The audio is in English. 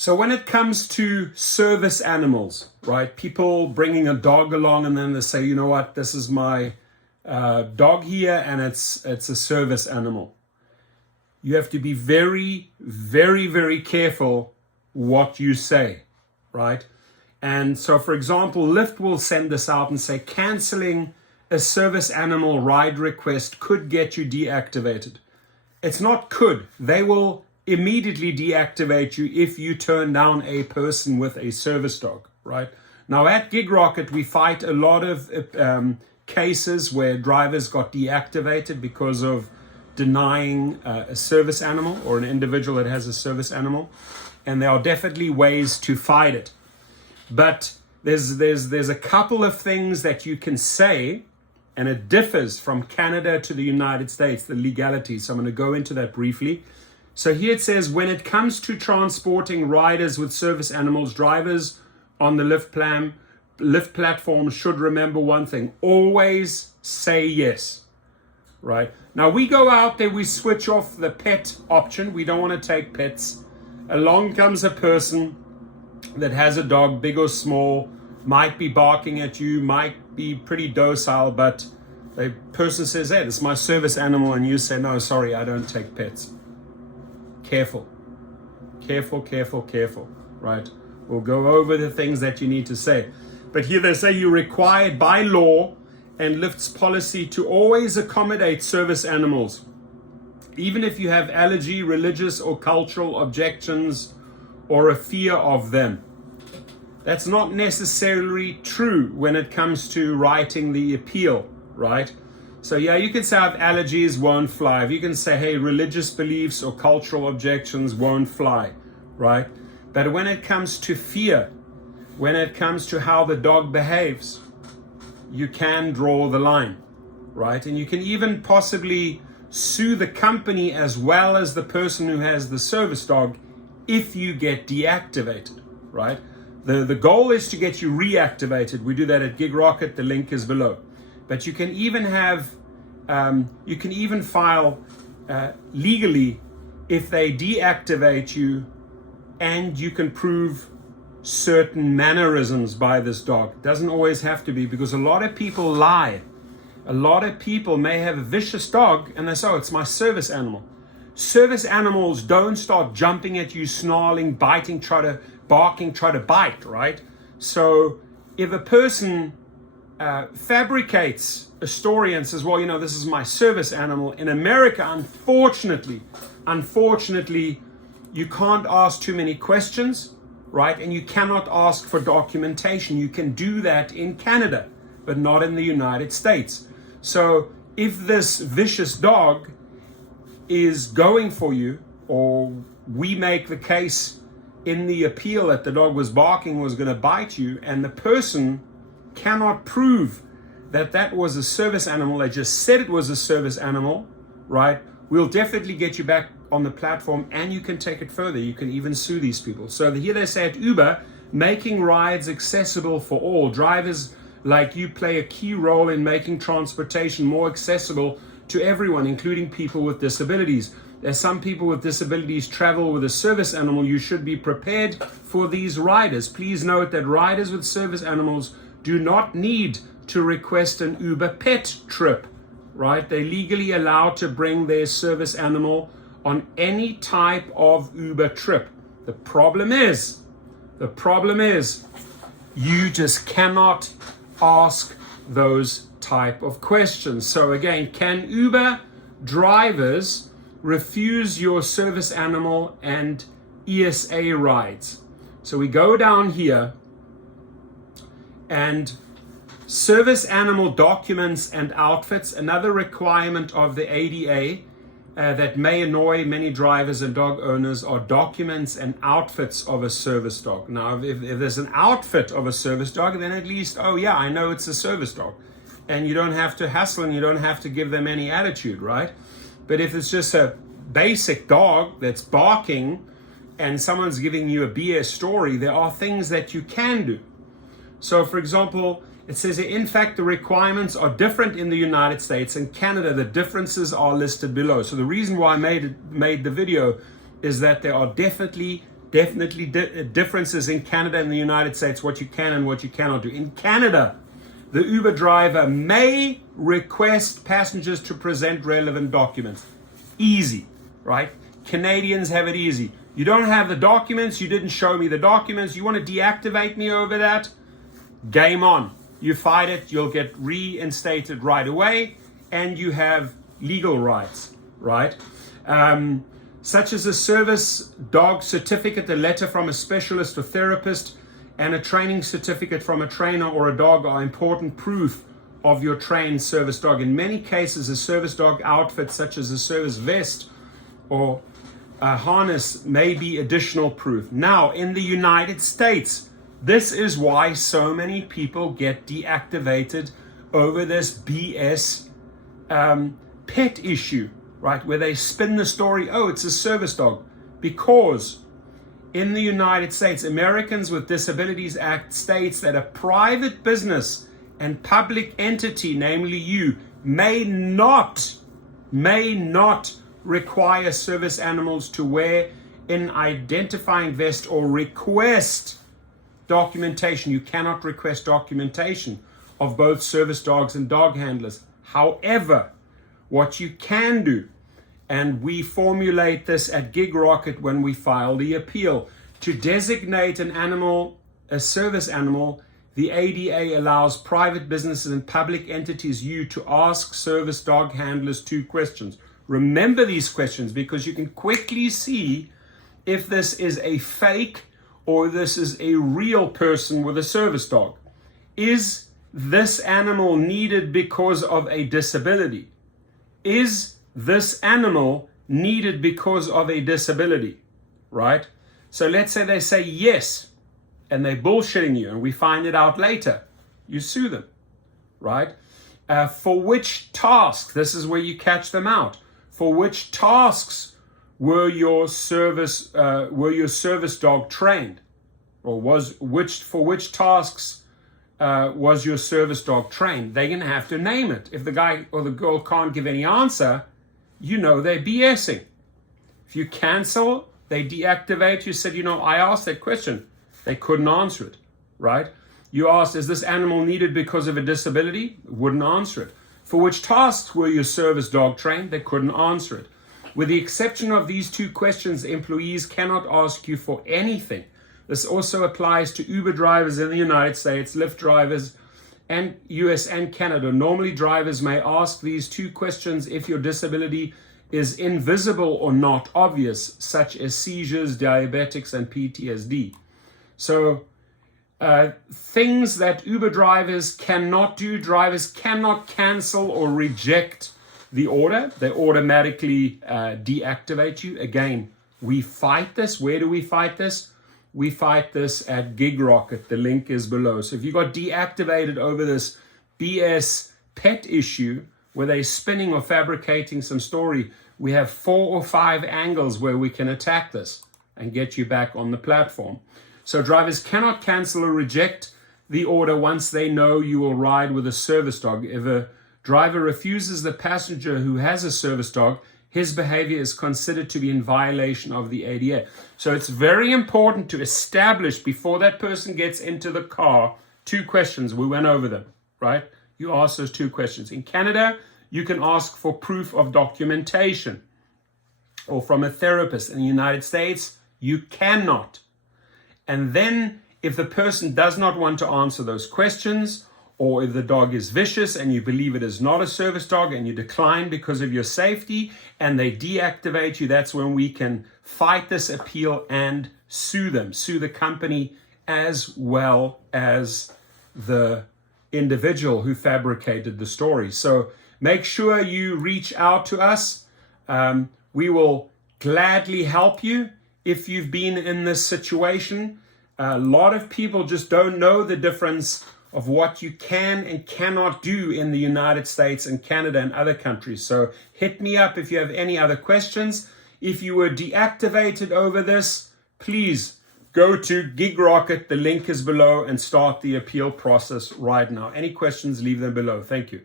So when it comes to service animals, right, people bringing a dog along and then they say, you know what, this is my dog here and it's a service animal. You have to be very, very, very careful what you say, right? And so, for example, Lyft will send this out and say canceling a service animal ride request could get you deactivated. It's not could. They will immediately deactivate you if you turn down a person with a service dog, right? Now at GigRocket, we fight a lot of cases where drivers got deactivated because of denying a service animal or an individual that has a service animal. And there are definitely ways to fight it. But there's a couple of things that you can say, and it differs from Canada to the United States, the legality. So I'm going to go into that briefly. So here it says, when it comes to transporting riders with service animals, drivers on the Lyft platform should remember one thing: always say yes, right? Now we go out there, we switch off the pet option. We don't want to take pets. Along comes a person that has a dog, big or small, might be barking at you, might be pretty docile, but the person says, hey, this is my service animal, and you say, no, sorry, I don't take pets. Careful, careful, careful, careful, right? We'll go over the things that you need to say. But here they say you're required by law and Lyft's policy to always accommodate service animals, even if you have allergy, religious or cultural objections or a fear of them. That's not necessarily true when it comes to writing the appeal, right? So yeah, you can say I have allergies, won't fly. If you can say, hey, religious beliefs or cultural objections won't fly, right? But when it comes to fear, when it comes to how the dog behaves, you can draw the line, right? And you can even possibly sue the company as well as the person who has the service dog if you get deactivated, right? The goal is to get you reactivated. We do that at GigRocket. The link is below. But you can even have, you can even file legally if they deactivate you, and you can prove certain mannerisms by this dog. Doesn't always have to be, because a lot of people lie. A lot of people may have a vicious dog and they say, oh, it's my service animal. Service animals don't start jumping at you, snarling, biting, barking, try to bite, right? So if a person fabricates a story and says, well, you know, this is my service animal, in America, unfortunately, you can't ask too many questions, right? And you cannot ask for documentation. You can do that in Canada, but not in the United States. So if this vicious dog is going for you, or we make the case in the appeal that the dog was barking, was going to bite you, and the person cannot prove that that was a service animal, they just said it was a service animal, right? We'll definitely get you back on the platform, and you can take it further. You can even sue these people. So here they say at Uber, making rides accessible for all. Drivers like you play a key role in making transportation more accessible to everyone, including people with disabilities. As some people with disabilities travel with a service animal, you should be prepared for these riders. Please note that riders with service animals do not need to request an Uber pet trip, right? They're legally allowed to bring their service animal on any type of Uber trip. The problem is you just cannot ask those type of questions. So again, can Uber drivers refuse your service animal and ESA rides? So we go down here, and service animal documents and outfits, another requirement of the ADA that may annoy many drivers and dog owners, are documents and outfits of a service dog. Now, if there's an outfit of a service dog, then at least, oh yeah, I know it's a service dog. And you don't have to hassle and you don't have to give them any attitude, right? But if it's just a basic dog that's barking and someone's giving you a BS story, there are things that you can do. So for example, it says, in fact, the requirements are different in the United States and Canada. The differences are listed below. So the reason why I made the video is that there are definitely definitely differences in Canada and the United States, what you can and what you cannot do. In Canada, the Uber driver may request passengers to present relevant documents. Easy, right? Canadians have it easy. You don't have the documents, you didn't show me the documents, you want to deactivate me over that? Game on. You fight it, you'll get reinstated right away, and you have legal rights, right? Such as a service dog certificate, a letter from a specialist or therapist, and a training certificate from a trainer or a dog are important proof of your trained service dog. In many cases, a service dog outfit, such as a service vest or a harness, may be additional proof. Now, in the United States, this is why so many people get deactivated over this BS pet issue, right? Where they spin the story, oh, it's a service dog. Because in the United States, Americans with Disabilities Act states that a private business and public entity, namely you, may not require service animals to wear an identifying vest or request documentation. You cannot request documentation of both service dogs and dog handlers. However, what you can do, and we formulate this at GigRocket when we file the appeal, to designate an animal a service animal, the ADA allows private businesses and public entities to ask service dog handlers 2 questions. Remember these questions because you can quickly see if this is a fake or this is a real person with a service dog. Is this animal needed because of a disability? Is this animal needed because of a disability? Right? So let's say they say yes, and they're bullshitting you, and we find it out later. You sue them, right? For which task? This is where you catch them out. For which tasks were your service dog trained, or for which tasks was your service dog trained? They're gonna have to name it. If the guy or the girl can't give any answer, you know they're BSing. If you cancel, they deactivate. You said, I asked that question. They couldn't answer it, right? You asked, is this animal needed because of a disability? Wouldn't answer it. For which tasks were your service dog trained? They couldn't answer it. With the exception of these 2 questions, employees cannot ask you for anything. This also applies to Uber drivers in the United States, Lyft drivers, and US and Canada. Normally, drivers may ask these 2 questions if your disability is invisible or not obvious, such as seizures, diabetics, and PTSD. So things that Uber drivers cannot do, drivers cannot cancel or reject the order. They automatically deactivate you. Again, we fight this. Where do we fight this? We fight this at GigRocket. The link is below. So if you got deactivated over this BS pet issue where they're spinning or fabricating some story, we have 4 or 5 angles where we can attack this and get you back on the platform. So drivers cannot cancel or reject the order once they know you will ride with a service dog. If a driver refuses the passenger who has a service dog, his behavior is considered to be in violation of the ADA. So it's very important to establish before that person gets into the car 2 questions. We went over them, right? You ask those 2 questions. In Canada, you can ask for proof of documentation or from a therapist. In the United States, you cannot. And then if the person does not want to answer those questions, or if the dog is vicious and you believe it is not a service dog and you decline because of your safety and they deactivate you, that's when we can fight this appeal and sue them, sue the company as well as the individual who fabricated the story. So make sure you reach out to us. We will gladly help you if you've been in this situation. A lot of people just don't know the difference of what you can and cannot do in the United States and Canada and other countries. So hit me up if you have any other questions. If you were deactivated over this, please go to GigRocket. The link is below and start the appeal process right now. Any questions, leave them below. Thank you.